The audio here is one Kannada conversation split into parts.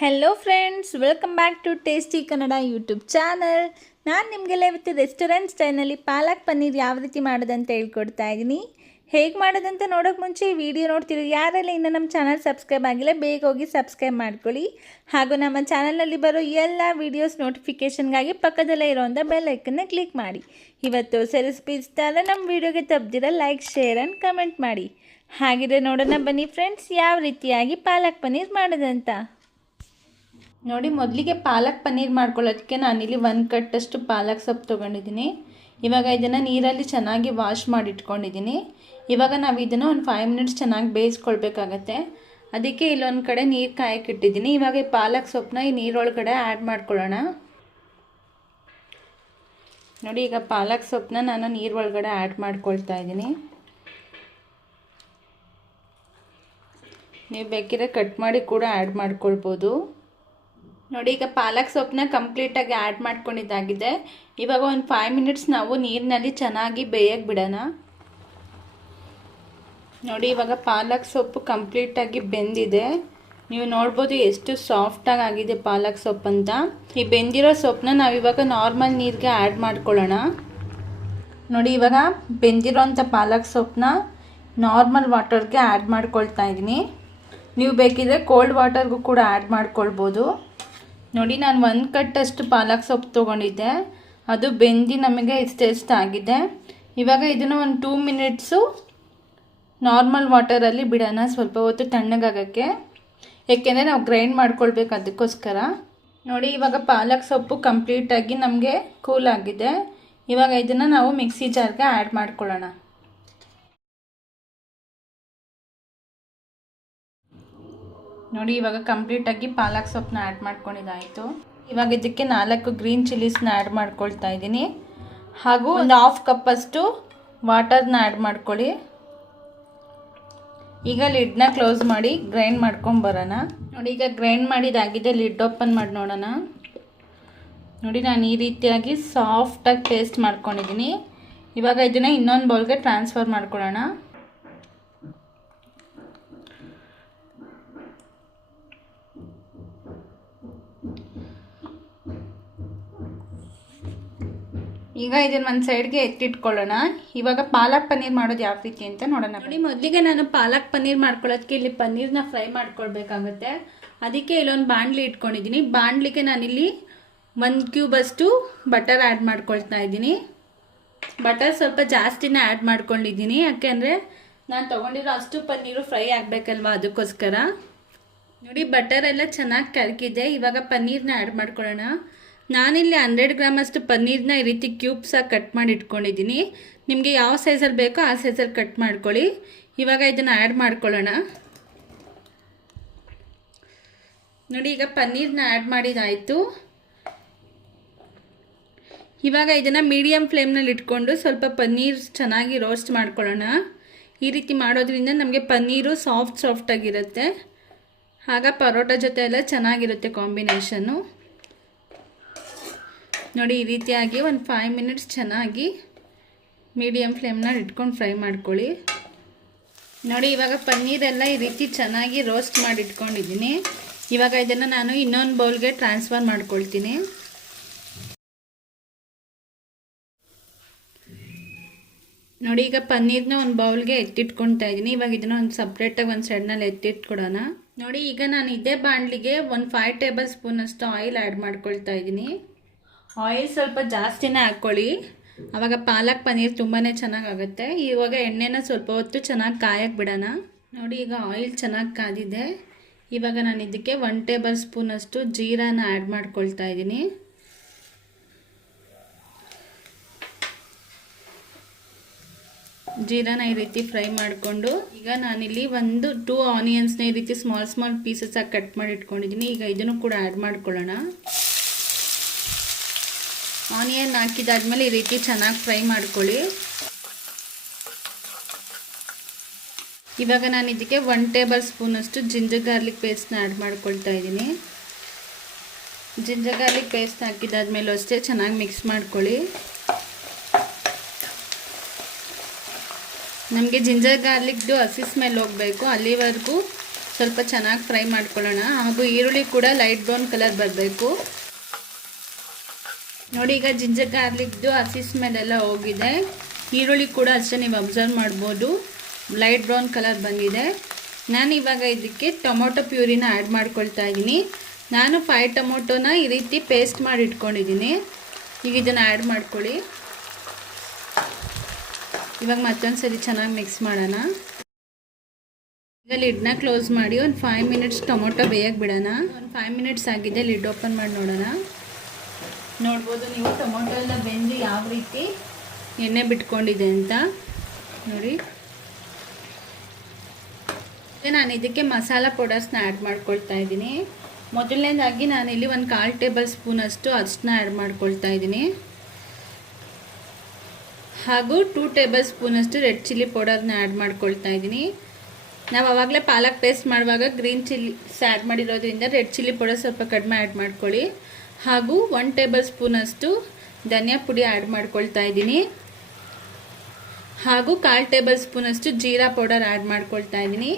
Hello friends, welcome back to tasty Kannada YouTube channel. ನಾನು ನಿಮಗೆಲ್ಲ ಇವತ್ತು ರೆಸ್ಟೋರೆಂಟ್ ಸ್ಟೈಲ್ನಲ್ಲಿ ಪಾಲಕ್ ಪನ್ನೀರ್ ಯಾವ ರೀತಿ ಮಾಡೋದಂತ ಹೇಳ್ಕೊಡ್ತಾ ಇದ್ದೀನಿ. ಹೇಗೆ ಮಾಡೋದಂತ ನೋಡೋಕ್ಕೆ ಮುಂಚೆ ಈ ವಿಡಿಯೋ ನೋಡ್ತೀರಿ ಯಾರೆಲ್ಲ ಇನ್ನೂ ನಮ್ಮ ಚಾನಲ್ ಸಬ್ಸ್ಕ್ರೈಬ್ ಆಗಿಲ್ಲ ಬೇಗ ಹೋಗಿ ಸಬ್ಸ್ಕ್ರೈಬ್ ಮಾಡ್ಕೊಳ್ಳಿ. ಹಾಗೂ ನಮ್ಮ ಚಾನಲಲ್ಲಿ ಬರೋ ಎಲ್ಲ ವೀಡಿಯೋಸ್ ನೋಟಿಫಿಕೇಷನ್ಗಾಗಿ ಪಕ್ಕದಲ್ಲೇ ಇರೋವಂಥ ಬೆಲ್ ಐಕನ್ನ ಕ್ಲಿಕ್ ಮಾಡಿ. ಇವತ್ತು ರೆಸಿಪಿ ಇಷ್ಟ ಆದರೆ ನಮ್ಮ ವೀಡಿಯೋಗೆ ತಪ್ಪದಿರ ಲೈಕ್, ಶೇರ್ ಆ್ಯಂಡ್ ಕಮೆಂಟ್ ಮಾಡಿ. ಹಾಗಿದ್ರೆ ನೋಡೋಣ ಬನ್ನಿ ಫ್ರೆಂಡ್ಸ್, ಯಾವ ರೀತಿಯಾಗಿ ಪಾಲಕ್ ಪನ್ನೀರ್ ಮಾಡೋದಂತ ನೋಡಿ. ಮೊದಲಿಗೆ ಪಾಲಕ್ ಪನ್ನೀರ್ ಮಾಡ್ಕೊಳ್ಳೋದಕ್ಕೆ ನಾನಿಲ್ಲಿ 1 ಕಟ್ಟಷ್ಟು ಪಾಲಕ್ ಸೊಪ್ಪು ತೊಗೊಂಡಿದ್ದೀನಿ. ಇವಾಗ ಇದನ್ನು ನೀರಲ್ಲಿ ಚೆನ್ನಾಗಿ ವಾಶ್ ಮಾಡಿ ಇಟ್ಕೊಂಡಿದ್ದೀನಿ. ಇವಾಗ ನಾವು ಇದನ್ನು ಒಂದು 5 ಮಿನಿಟ್ಸ್ ಚೆನ್ನಾಗಿ ಬೇಯಿಸ್ಕೊಳ್ಬೇಕಾಗತ್ತೆ. ಅದಕ್ಕೆ ಇಲ್ಲೊಂದು ಕಡೆ ನೀರು ಕಾಯಕ್ಕೆ ಇಟ್ಟಿದ್ದೀನಿ. ಇವಾಗ ಈ ಪಾಲಕ್ ಸೊಪ್ಪನ್ನ ಈ ನೀರೊಳಗಡೆ ಆ್ಯಡ್ ಮಾಡ್ಕೊಳ್ಳೋಣ. ನೋಡಿ, ಈಗ ಪಾಲಕ್ ಸೊಪ್ಪನ್ನ ನಾನು ನೀರೊಳಗಡೆ ಆ್ಯಡ್ ಮಾಡ್ಕೊಳ್ತಾ ಇದ್ದೀನಿ. ನೀವು ಬೇಕಿದ್ರೆ ಕಟ್ ಮಾಡಿ ಕೂಡ ಆ್ಯಡ್ ಮಾಡ್ಕೊಳ್ಬೋದು. ನೋಡಿ, ಈಗ ಪಾಲಕ್ ಸೊಪ್ಪನ್ನ ಕಂಪ್ಲೀಟಾಗಿ ಆ್ಯಡ್ ಮಾಡ್ಕೊಂಡಿದ್ದಾಗಿದೆ. ಇವಾಗ ಒಂದು 5 ಮಿನಿಟ್ಸ್ ನಾವು ನೀರಿನಲ್ಲಿ ಚೆನ್ನಾಗಿ ಬೇಯಕ್ಕೆ ಬಿಡೋಣ. ನೋಡಿ, ಇವಾಗ ಪಾಲಕ್ ಸೊಪ್ಪು ಕಂಪ್ಲೀಟಾಗಿ ಬೆಂದಿದೆ. ನೀವು ನೋಡ್ಬೋದು ಎಷ್ಟು ಸಾಫ್ಟಾಗಿ ಆಗಿದೆ ಪಾಲಕ್ ಸೊಪ್ಪು ಅಂತ. ಈ ಬೆಂದಿರೋ ಸೊಪ್ಪನ್ನ ನಾವಿವಾಗ ನಾರ್ಮಲ್ ನೀರಿಗೆ ಆ್ಯಡ್ ಮಾಡ್ಕೊಳ್ಳೋಣ. ನೋಡಿ, ಇವಾಗ ಬೆಂದಿರೋಂಥ ಪಾಲಕ್ ಸೊಪ್ಪನ್ನ ನಾರ್ಮಲ್ ವಾಟರ್ಗೆ ಆ್ಯಡ್ ಮಾಡ್ಕೊಳ್ತಾ ಇದ್ದೀನಿ. ನೀವು ಬೇಕಿದ್ರೆ ಕೋಲ್ಡ್ ವಾಟರ್ಗೂ ಕೂಡ ಆ್ಯಡ್ ಮಾಡ್ಕೊಳ್ಬೋದು. ನೋಡಿ, ನಾನು 1 ಕಟ್ಟಷ್ಟು ಪಾಲಕ್ ಸೊಪ್ಪು ತೊಗೊಂಡಿದ್ದೆ. ಅದು ಬೆಂದಿ ನಮಗೆ ಇಷ್ಟೆಷ್ಟು ಆಗಿದೆ. ಇವಾಗ ಇದನ್ನು ಒಂದು 2 ಮಿನಿಟ್ಸು ನಾರ್ಮಲ್ ವಾಟರಲ್ಲಿ ಬಿಡೋಣ, ಸ್ವಲ್ಪ ಹೊತ್ತು ತಣ್ಣಗಾಗೋಕ್ಕೆ. ಏಕೆಂದರೆ ನಾವು ಗ್ರೈಂಡ್ ಮಾಡ್ಕೊಳ್ಬೇಕು, ಅದಕ್ಕೋಸ್ಕರ. ನೋಡಿ, ಇವಾಗ ಪಾಲಕ್ ಸೊಪ್ಪು ಕಂಪ್ಲೀಟಾಗಿ ನಮಗೆ ಕೂಲ್ ಆಗಿದೆ. ಇವಾಗ ಇದನ್ನು ನಾವು ಮಿಕ್ಸಿ ಜಾರ್ಗೆ ಆ್ಯಡ್ ಮಾಡ್ಕೊಳ್ಳೋಣ. ನೋಡಿ, ಇವಾಗ ಕಂಪ್ಲೀಟಾಗಿ ಪಾಲಕ್ ಸೊಪ್ಪನ್ನ ಆ್ಯಡ್ ಮಾಡ್ಕೊಂಡಿದ್ದಾಯಿತು. ಇವಾಗ ಇದಕ್ಕೆ 4 ಗ್ರೀನ್ ಚಿಲ್ಲೀಸ್ನ ಆ್ಯಡ್ ಮಾಡ್ಕೊಳ್ತಾ ಇದ್ದೀನಿ. ಹಾಗೂ ಒಂದು 1/2 ಕಪ್ಪಷ್ಟು ವಾಟರ್ನ ಆ್ಯಡ್ ಮಾಡ್ಕೊಳ್ಳಿ. ಈಗ ಲಿಡ್ನ ಕ್ಲೋಸ್ ಮಾಡಿ ಗ್ರೈಂಡ್ ಮಾಡ್ಕೊಂಬರೋಣ. ನೋಡಿ, ಈಗ ಗ್ರೈಂಡ್ ಮಾಡಿದಾಗಿದೆ. ಲಿಡ್ ಓಪನ್ ಮಾಡಿ ನೋಡೋಣ. ನೋಡಿ, ನಾನು ಈ ರೀತಿಯಾಗಿ ಸಾಫ್ಟಾಗಿ ಪೇಸ್ಟ್ ಮಾಡ್ಕೊಂಡಿದ್ದೀನಿ. ಇವಾಗ ಇದನ್ನು ಇನ್ನೊಂದು ಬೌಲ್ಗೆ ಟ್ರಾನ್ಸ್ಫರ್ ಮಾಡ್ಕೊಳ್ಳೋಣ. ಈಗ ಇದನ್ನು ಒಂದು ಸೈಡ್ಗೆ ಎತ್ತಿಟ್ಕೊಳ್ಳೋಣ. ಇವಾಗ ಪಾಲಕ್ ಪನ್ನೀರ್ ಮಾಡೋದು ಯಾವ ರೀತಿ ಅಂತ ನೋಡೋಣ. ನೋಡಿ, ಮೊದಲಿಗೆ ನಾನು ಪಾಲಕ್ ಪನ್ನೀರ್ ಮಾಡ್ಕೊಳ್ಳೋದಕ್ಕೆ ಇಲ್ಲಿ ಪನ್ನೀರ್ನ ಫ್ರೈ ಮಾಡ್ಕೊಳ್ಬೇಕಾಗುತ್ತೆ. ಅದಕ್ಕೆ ಇಲ್ಲೊಂದು ಬಾಣಲಿ ಇಟ್ಕೊಂಡಿದ್ದೀನಿ. ಬಾಣಲಿಗೆ ನಾನಿಲ್ಲಿ 1 ಕ್ಯೂಬಷ್ಟು ಬಟರ್ ಆ್ಯಡ್ ಮಾಡ್ಕೊಳ್ತಾ ಇದ್ದೀನಿ. ಬಟರ್ ಸ್ವಲ್ಪ ಜಾಸ್ತಿನೇ ಆ್ಯಡ್ ಮಾಡ್ಕೊಂಡಿದ್ದೀನಿ, ಯಾಕೆಂದರೆ ನಾನು ತೊಗೊಂಡಿರೋ ಅಷ್ಟು ಪನ್ನೀರು ಫ್ರೈ ಆಗಬೇಕಲ್ವ, ಅದಕ್ಕೋಸ್ಕರ. ನೋಡಿ, ಬಟರ್ ಎಲ್ಲ ಚೆನ್ನಾಗಿ ಕರಗಿದೆ. ಇವಾಗ ಪನ್ನೀರ್ನ ಆ್ಯಡ್ ಮಾಡ್ಕೊಳ್ಳೋಣ. ನಾನಿಲ್ಲಿ 100 ಗ್ರಾಮಷ್ಟು ಪನ್ನೀರ್ನ ಈ ರೀತಿ ಕ್ಯೂಬ್ಸಾಗಿ ಕಟ್ ಮಾಡಿ ಇಟ್ಕೊಂಡಿದ್ದೀನಿ. ನಿಮಗೆ ಯಾವ ಸೈಜಲ್ಲಿ ಬೇಕೋ ಆ ಸೈಜಲ್ಲಿ ಕಟ್ ಮಾಡ್ಕೊಳ್ಳಿ. ಇವಾಗ ಇದನ್ನು ಆ್ಯಡ್ ಮಾಡ್ಕೊಳ್ಳೋಣ. ನೋಡಿ, ಈಗ ಪನ್ನೀರ್ನ ಆ್ಯಡ್ ಮಾಡಿದಾಯಿತು. ಇವಾಗ ಇದನ್ನು ಮೀಡಿಯಮ್ ಫ್ಲೇಮ್ನಲ್ಲಿ ಇಟ್ಕೊಂಡು ಸ್ವಲ್ಪ ಪನ್ನೀರ್ ಚೆನ್ನಾಗಿ ರೋಸ್ಟ್ ಮಾಡ್ಕೊಳ್ಳೋಣ. ಈ ರೀತಿ ಮಾಡೋದ್ರಿಂದ ನಮಗೆ ಪನ್ನೀರು ಸಾಫ್ಟಾಗಿರುತ್ತೆ. ಆಗ ಪರೋಟ ಜೊತೆ ಎಲ್ಲ ಚೆನ್ನಾಗಿರುತ್ತೆ ಕಾಂಬಿನೇಷನ್ನು. ನೋಡಿ, ಈ ರೀತಿಯಾಗಿ ಒಂದು 5 ಮಿನಿಟ್ಸ್ ಚೆನ್ನಾಗಿ ಮೀಡಿಯಮ್ ಫ್ಲೇಮ್ನಲ್ಲಿ ಇಟ್ಕೊಂಡು ಫ್ರೈ ಮಾಡ್ಕೊಳ್ಳಿ. ನೋಡಿ, ಇವಾಗ ಪನ್ನೀರೆಲ್ಲ ಈ ರೀತಿ ಚೆನ್ನಾಗಿ ರೋಸ್ಟ್ ಮಾಡಿ ಇಟ್ಕೊಂಡಿದ್ದೀನಿ. ಇವಾಗ ಇದನ್ನು ನಾನು ಇನ್ನೊಂದು ಬೌಲ್ಗೆ ಟ್ರಾನ್ಸ್ಫರ್ ಮಾಡ್ಕೊಳ್ತೀನಿ. ನೋಡಿ, ಈಗ ಪನ್ನೀರ್ನ ಒಂದು ಬೌಲ್ಗೆ ಎತ್ತಿಟ್ಕೊಳ್ತಾ ಇದ್ದೀನಿ. ಇವಾಗ ಇದನ್ನು ಒಂದು ಸಪ್ರೇಟಾಗಿ ಒಂದು ಸೈಡ್ನಲ್ಲಿ ಎತ್ತಿಟ್ಕೊಡೋಣ. ನೋಡಿ, ಈಗ ನಾನು ಇದೇ ಬಾಣಲಿಗೆ ಒಂದು 5 ಟೇಬಲ್ ಸ್ಪೂನಷ್ಟು ಆಯಿಲ್ ಆ್ಯಡ್ ಮಾಡ್ಕೊಳ್ತಾ ಇದ್ದೀನಿ. ಆಯಿಲ್ ಸ್ವಲ್ಪ ಜಾಸ್ತಿನೇ ಹಾಕ್ಕೊಳ್ಳಿ, ಆವಾಗ ಪಾಲಕ್ ಪನ್ನೀರ್ ತುಂಬಾ ಚೆನ್ನಾಗಾಗುತ್ತೆ. ಇವಾಗ ಎಣ್ಣೆನ ಸ್ವಲ್ಪ ಹೊತ್ತು ಚೆನ್ನಾಗಿ ಕಾಯಕ್ಕೆ ಬಿಡೋಣ. ನೋಡಿ, ಈಗ ಆಯಿಲ್ ಚೆನ್ನಾಗಿ ಕಾದಿದೆ. ಇವಾಗ ನಾನು ಇದಕ್ಕೆ 1 ಟೇಬಲ್ ಸ್ಪೂನಷ್ಟು ಜೀರಾನ ಆ್ಯಡ್ ಮಾಡ್ಕೊಳ್ತಾ ಇದ್ದೀನಿ. ಜೀರಾನ ಈ ರೀತಿ ಫ್ರೈ ಮಾಡಿಕೊಂಡು ಈಗ ನಾನಿಲ್ಲಿ 2 ಆನಿಯನ್ಸ್ನ ಈ ರೀತಿ ಸ್ಮಾಲ್ ಪೀಸಸ್ ಆಗಿ ಕಟ್ ಮಾಡಿ ಇಟ್ಕೊಂಡಿದ್ದೀನಿ. ಈಗ ಇದನ್ನು ಕೂಡ ಆ್ಯಡ್ ಮಾಡ್ಕೊಳ್ಳೋಣ. ಆನಿಯನ್ ಹಾಕಿದಾದ್ಮೇಲೆ ಈ ರೀತಿ ಚೆನ್ನಾಗಿ ಫ್ರೈ ಮಾಡ್ಕೊಳ್ಳಿ. ಇವಾಗ ನಾನು ಇದಕ್ಕೆ 1 ಟೇಬಲ್ ಸ್ಪೂನಷ್ಟು ಜಿಂಜರ್ ಗಾರ್ಲಿಕ್ ಪೇಸ್ಟ್ನ ಆ್ಯಡ್ ಮಾಡ್ಕೊಳ್ತಾ ಇದ್ದೀನಿ. ಜಿಂಜರ್ ಗಾರ್ಲಿಕ್ ಪೇಸ್ಟ್ ಹಾಕಿದಾದ್ಮೇಲೂ ಅಷ್ಟೇ ಚೆನ್ನಾಗಿ ಮಿಕ್ಸ್ ಮಾಡ್ಕೊಳ್ಳಿ. ನಮಗೆ ಜಿಂಜರ್ ಗಾರ್ಲಿಕ್ದು ಹಸಿ ಸ್ಮೆಲ್ ಹೋಗಬೇಕು, ಅಲ್ಲಿವರೆಗೂ ಸ್ವಲ್ಪ ಚೆನ್ನಾಗಿ ಫ್ರೈ ಮಾಡ್ಕೊಳ್ಳೋಣ. ಹಾಗೂ ಈರುಳ್ಳಿ ಕೂಡ ಲೈಟ್ ಬ್ರೌನ್ ಕಲರ್ ಬರಬೇಕು. ನೋಡಿ, ಈಗ ಜಿಂಜರ್ ಗಾರ್ಲಿಕ್ದು ಹಸಿ ಸ್ಮೆಲ್ ಎಲ್ಲ ಹೋಗಿದೆ. ಈರುಳ್ಳಿ ಕೂಡ ಅಷ್ಟೇ ನೀವು ಅಬ್ಸರ್ವ್ ಮಾಡ್ಬೋದು, ಲೈಟ್ ಬ್ರೌನ್ ಕಲರ್ ಬಂದಿದೆ. ನಾನು ಇವಾಗ ಇದಕ್ಕೆ ಟೊಮೊಟೊ ಪ್ಯೂರಿನ ಆ್ಯಡ್ ಮಾಡ್ಕೊಳ್ತಾ ಇದ್ದೀನಿ. ನಾನು 5 ಟೊಮೊಟೊನ ಈ ರೀತಿ ಪೇಸ್ಟ್ ಮಾಡಿ ಇಟ್ಕೊಂಡಿದ್ದೀನಿ. ಈಗ ಇದನ್ನು ಆ್ಯಡ್ ಮಾಡ್ಕೊಳ್ಳಿ. ಇವಾಗ ಮತ್ತೊಂದು ಸರಿ ಚೆನ್ನಾಗಿ ಮಿಕ್ಸ್ ಮಾಡೋಣ. ಈಗ ಲಿಡ್ನ ಕ್ಲೋಸ್ ಮಾಡಿ ಒಂದು 5 ಮಿನಿಟ್ಸ್ ಟೊಮೊಟೊ ಬೇಯಕ್ಕೆ ಬಿಡೋಣ. ಒಂದು 5 ಮಿನಿಟ್ಸ್ ಆಗಿದೆ. ಲಿಡ್ ಓಪನ್ ಮಾಡಿ ನೋಡೋಣ. ನೋಡ್ಬೋದು ನೀವು ಟೊಮೊಟೊ ಎಲ್ಲ ಬೆಂದು ಯಾವ ರೀತಿ ಎಣ್ಣೆ ಬಿಟ್ಕೊಂಡಿದೆ ಅಂತ ನೋಡಿ. ನಾನು ಇದಕ್ಕೆ ಮಸಾಲ ಪೌಡರ್ಸ್ನ ಆ್ಯಡ್ ಮಾಡ್ಕೊಳ್ತಾ ಇದ್ದೀನಿ. ಮೊದಲನೇದಾಗಿ ನಾನಿಲ್ಲಿ ಒಂದು 1/4 ಟೇಬಲ್ ಸ್ಪೂನ್ ಅಷ್ಟು ಅರಿಶಿನ ಆ್ಯಡ್ ಮಾಡ್ಕೊಳ್ತಾ ಇದ್ದೀನಿ. ಹಾಗೂ 2 ಟೇಬಲ್ ಸ್ಪೂನ್ ಅಷ್ಟು ರೆಡ್ ಚಿಲ್ಲಿ ಪೌಡರ್ನ ಆ್ಯಡ್ ಮಾಡ್ಕೊಳ್ತಾ ಇದ್ದೀನಿ. ನಾವು ಆವಾಗಲೇ ಪಾಲಕ್ ಪೇಸ್ಟ್ ಮಾಡುವಾಗ ಗ್ರೀನ್ ಚಿಲ್ಲಿಸ್ ಆ್ಯಡ್ ಮಾಡಿರೋದ್ರಿಂದ ರೆಡ್ ಚಿಲ್ಲಿ ಪೌಡರ್ ಸ್ವಲ್ಪ ಕಡಿಮೆ ಆ್ಯಡ್ ಮಾಡ್ಕೊಳ್ಳಿ. ಹಾಗೂ 1 ಟೇಬಲ್ ಸ್ಪೂನ್ ಅಷ್ಟು ಧನಿಯಾ ಪುಡಿ ಆ್ಯಡ್ ಮಾಡ್ಕೊಳ್ತಾ ಇದ್ದೀನಿ. ಹಾಗೂ 1/4 ಟೇಬಲ್ ಸ್ಪೂನ್ ಅಷ್ಟು ಜೀರಾ ಪೌಡರ್ ಆ್ಯಡ್ ಮಾಡ್ಕೊಳ್ತಾ ಇದ್ದೀನಿ.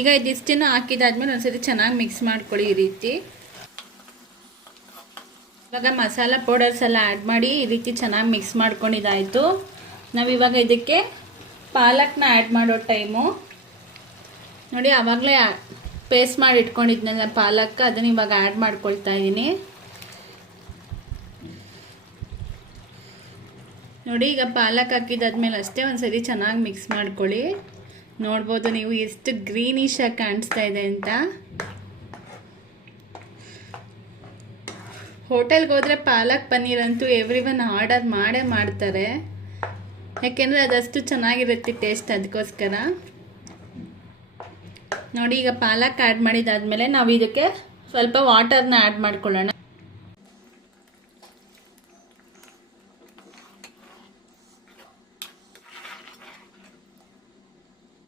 ಈಗ ಇದಿಷ್ಟನ್ನು ಹಾಕಿದಾದ್ಮೇಲೆ ಒಂದ್ಸರಿ ಚೆನ್ನಾಗಿ ಮಿಕ್ಸ್ ಮಾಡ್ಕೊಳ್ಳಿ ಈ ರೀತಿ. ಇವಾಗ ಮಸಾಲ ಪೌಡರ್ಸ್ ಎಲ್ಲ ಆ್ಯಡ್ ಮಾಡಿ ಈ ರೀತಿ ಚೆನ್ನಾಗಿ ಮಿಕ್ಸ್ ಮಾಡ್ಕೊಂಡಿದ್ದಾಯಿತು. ನಾವಿವಾಗ ಇದಕ್ಕೆ ಪಾಲಕ್ನ ಆ್ಯಡ್ ಮಾಡೋ ಟೈಮು ನೋಡಿ, ಆವಾಗಲೇ ಪೇಸ್ಟ್ ಮಾಡಿ ಇಟ್ಕೊಂಡಿದ್ನಲ್ಲ ಪಾಲಕ್, ಅದನ್ನು ಇವಾಗ ಆ್ಯಡ್ ಮಾಡ್ಕೊಳ್ತಾ ಇದ್ದೀನಿ. ನೋಡಿ, ಈಗ ಪಾಲಕ್ ಹಾಕಿದಾದ್ಮೇಲೆ ಅಷ್ಟೇ ಒಂದ್ಸರಿ ಚೆನ್ನಾಗಿ ಮಿಕ್ಸ್ ಮಾಡ್ಕೊಳ್ಳಿ. ನೋಡ್ಬೋದು ನೀವು ಎಷ್ಟು ಗ್ರೀನಿಶ್ ಆಗಿ ಕಾಣಿಸ್ತಾ ಇದೆ ಅಂತ. ಹೋಟೆಲ್ಗೆ ಹೋದರೆ ಪಾಲಕ್ ಪನ್ನೀರ್ ಅಂತೂ ಎವ್ರಿವನ್ ಆರ್ಡರ್ ಮಾಡೇ ಮಾಡ್ತಾರೆ, ಯಾಕೆಂದರೆ ಅದಷ್ಟು ಚೆನ್ನಾಗಿರುತ್ತೆ ಟೇಸ್ಟ್. ಅದಕ್ಕೋಸ್ಕರ ನೋಡಿ, ಈಗ ಪಾಲಕ್ ಆ್ಯಡ್ ಮಾಡಿದಾದ್ಮೇಲೆ ನಾವು ಇದಕ್ಕೆ ಸ್ವಲ್ಪ ವಾಟರ್ನ ಆ್ಯಡ್ ಮಾಡ್ಕೊಳ್ಳೋಣ.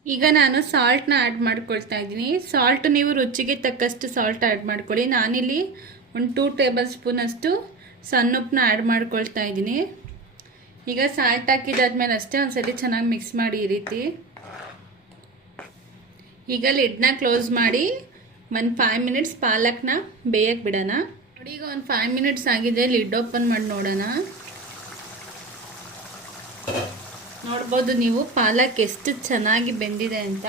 ಈಗ ನಾನು ಸಾಲ್ಟ್ನ ಆ್ಯಡ್ ಮಾಡ್ಕೊಳ್ತಾ ಇದ್ದೀನಿ. ಸಾಲ್ಟ್ ನೀವು ರುಚಿಗೆ ತಕ್ಕಷ್ಟು ಸಾಲ್ಟ್ ಆ್ಯಡ್ ಮಾಡ್ಕೊಳ್ಳಿ. ನಾನಿಲ್ಲಿ ಒಂದು 2 ಟೇಬಲ್ ಸ್ಪೂನ್ ಅಷ್ಟು ಸಣ್ಣ ಉಪ್ಪನ್ನ ಆ್ಯಡ್ ಮಾಡ್ಕೊಳ್ತಾ ಇದ್ದೀನಿ. ಈಗ ಸಾಲ್ಟ್ ಹಾಕಿದಾದ್ಮೇಲೆ ಅಷ್ಟೇ ಒಂದ್ಸರಿ ಚೆನ್ನಾಗಿ ಮಿಕ್ಸ್ ಮಾಡಿ ಈ ರೀತಿ. ಈಗ ಲಿಡ್ನ ಕ್ಲೋಸ್ ಮಾಡಿ ಒಂದು 5 ಮಿನಿಟ್ಸ್ ಪಾಲಕ್ನ ಬೇಯಕ್ಕೆ ಬಿಡೋಣ. ನೋಡಿ, ಈಗ ಒಂದು 5 ಮಿನಿಟ್ಸ್ ಆಗಿದೆ. ಲಿಡ್ ಓಪನ್ ಮಾಡಿ ನೋಡೋಣ. ನೋಡ್ಬೋದು ನೀವು ಪಾಲಕ್ ಎಷ್ಟು ಚೆನ್ನಾಗಿ ಬೆಂದಿದೆ ಅಂತ.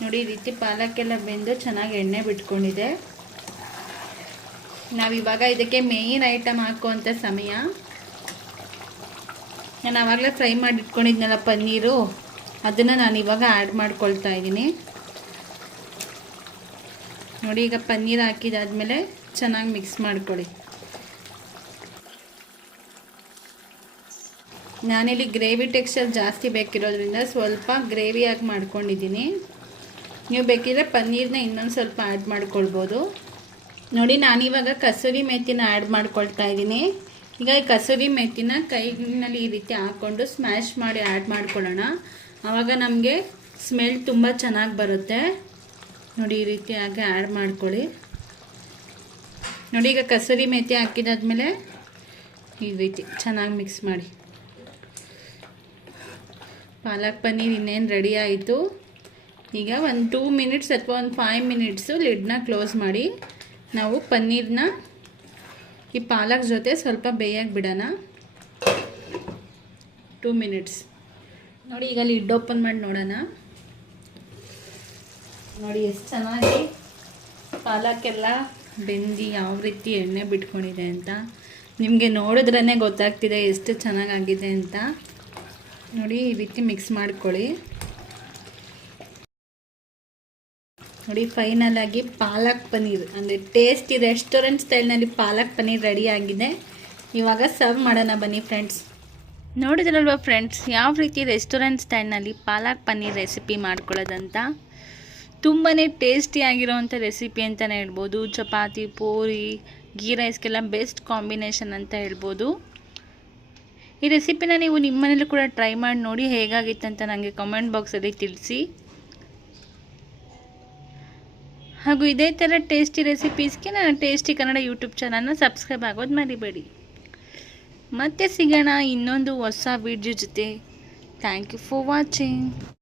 ನೋಡಿ, ಈ ರೀತಿ ಪಾಲಕ್ಕೆಲ್ಲ ಬೆಂದು ಚೆನ್ನಾಗಿ ಎಣ್ಣೆ ಬಿಟ್ಕೊಂಡಿದೆ. ನಾವಿವಾಗ ಇದಕ್ಕೆ ಮೇಯ್ನ್ ಐಟಮ್ ಹಾಕುವಂಥ ಸಮಯ. ನಾನು ಆವಾಗಲೇ ಫ್ರೈ ಮಾಡಿ ಇಟ್ಕೊಂಡಿದ್ನಲ್ಲ ಪನ್ನೀರು, ಅದನ್ನು ನಾನು ಇವಾಗ ಆ್ಯಡ್ ಮಾಡ್ಕೊಳ್ತಾ ಇದ್ದೀನಿ. ನೋಡಿ, ಈಗ ಪನ್ನೀರ್ ಹಾಕಿದಾದ್ಮೇಲೆ ಚೆನ್ನಾಗಿ ಮಿಕ್ಸ್ ಮಾಡ್ಕೊಳ್ಳಿ. ನಾನಿಲ್ಲಿ ಗ್ರೇವಿ ಟೆಕ್ಸ್ಚರ್ ಜಾಸ್ತಿ ಬೇಕಿರೋದ್ರಿಂದ ಸ್ವಲ್ಪ ಗ್ರೇವಿಯಾಗಿ ಮಾಡ್ಕೊಂಡಿದ್ದೀನಿ. ನೀವು ಬೇಕಿದ್ರೆ ಪನ್ನೀರನ್ನ ಇನ್ನೊಂದು ಸ್ವಲ್ಪ ಆ್ಯಡ್ ಮಾಡ್ಕೊಳ್ಬೋದು. ನೋಡಿ, ನಾನಿವಾಗ ಕಸೂರಿ ಮೆಥಿನ ಆ್ಯಡ್ ಮಾಡ್ಕೊಳ್ತಾ ಇದ್ದೀನಿ. ಈಗ ಈ ಕಸೂರಿ ಮೆಥಿನ ಕೈನಲ್ಲಿ ಈ ರೀತಿ ಹಾಕ್ಕೊಂಡು ಸ್ಮ್ಯಾಶ್ ಮಾಡಿ ಆ್ಯಡ್ ಮಾಡ್ಕೊಳ್ಳೋಣ. ಆವಾಗ ನಮಗೆ ಸ್ಮೆಲ್ ತುಂಬ ಚೆನ್ನಾಗಿ ಬರುತ್ತೆ. ನೋಡಿ, ಈ ರೀತಿ ಹಾಗೆ ಆ್ಯಡ್ ಮಾಡ್ಕೊಳ್ಳಿ. ನೋಡಿ, ಈಗ ಕಸೂರಿ ಮೆಥಿ ಹಾಕಿದಾದ್ಮೇಲೆ ಈ ರೀತಿ ಚೆನ್ನಾಗಿ ಮಿಕ್ಸ್ ಮಾಡಿ. ಪಾಲಕ್ ಪನ್ನೀರ್ ಇನ್ನೇನು ರೆಡಿ ಆಯಿತು. ಈಗ ಒಂದು 2 ಮಿನಿಟ್ಸ್ ಅಥವಾ ಒಂದು 5 ಮಿನಿಟ್ಸು ಲಿಡ್ನ ಕ್ಲೋಸ್ ಮಾಡಿ ನಾವು ಪನ್ನೀರನ್ನ ಈ ಪಾಲಕ್ ಜೊತೆ ಸ್ವಲ್ಪ ಬೇಯಕ್ಕೆ ಬಿಡೋಣ. 2 ಮಿನಿಟ್ಸ್. ನೋಡಿ, ಈಗ ಲಿಡ್ ಓಪನ್ ಮಾಡಿ ನೋಡೋಣ. ನೋಡಿ, ಎಷ್ಟು ಚೆನ್ನಾಗಿ ಪಾಲಕ್ಕೆಲ್ಲ ಬೆಂದು ಯಾವ ರೀತಿ ಎಣ್ಣೆ ಬಿಟ್ಕೊಂಡಿದೆ ಅಂತ. ನಿಮಗೆ ನೋಡಿದ್ರೇ ಗೊತ್ತಾಗ್ತಿದೆ ಎಷ್ಟು ಚೆನ್ನಾಗಾಗಿದೆ ಅಂತ. ನೋಡಿ, ಈ ರೀತಿ ಮಿಕ್ಸ್ ಮಾಡ್ಕೊಳ್ಳಿ. ನೋಡಿ, ಫೈನಲ್ ಆಗಿ ಪಾಲಕ್ ಪನ್ನೀರ್ ಅಂದರೆ tasty restaurant ಸ್ಟೈಲ್ನಲ್ಲಿ palak paneer ready ಆಗಿದೆ. ಇವಾಗ ಸರ್ವ್ ಮಾಡೋಣ ಬನ್ನಿ ಫ್ರೆಂಡ್ಸ್. ನೋಡಿದ್ರಲ್ವ ಫ್ರೆಂಡ್ಸ್, ಯಾವ ರೀತಿ ರೆಸ್ಟೋರೆಂಟ್ ಸ್ಟೈಲ್ನಲ್ಲಿ ಪಾಲಕ್ ಪನ್ನೀರ್ ರೆಸಿಪಿ ಮಾಡ್ಕೊಳ್ಳೋದಂತ. ತುಂಬಾ ಟೇಸ್ಟಿಯಾಗಿರೋವಂಥ ರೆಸಿಪಿ ಅಂತಲೇ ಹೇಳ್ಬೋದು. ಚಪಾತಿ, ಪೂರಿ, ಗೀ ರೈಸ್ಗೆಲ್ಲ ಬೆಸ್ಟ್ ಕಾಂಬಿನೇಷನ್ ಅಂತ ಹೇಳ್ಬೋದು. ಈ ರೆಸಿಪಿನ ನೀವು ನಿಮ್ಮ ಮನೇಲಿ ಕೂಡ ಟ್ರೈ ಮಾಡಿ ನೋಡಿ, ಹೇಗಾಗಿತ್ತಂತ ನನಗೆ ಕಮೆಂಟ್ ಬಾಕ್ಸಲ್ಲಿ ತಿಳಿಸಿ. ಹಾಗೂ ಇದೇ ಥರ ಟೇಸ್ಟಿ ರೆಸಿಪೀಸ್ಗೆ ನನ್ನ ಟೇಸ್ಟಿ ಕನ್ನಡ ಯೂಟ್ಯೂಬ್ ಚಾನಲ್ನ ಸಬ್ಸ್ಕ್ರೈಬ್ ಆಗೋದು ಮರಿಬೇಡಿ. ಮತ್ತೆ ಸಿಗೋಣ ಇನ್ನೊಂದು ಹೊಸ ವಿಡಿಯೋ ಜೊತೆ. Thank you for watching.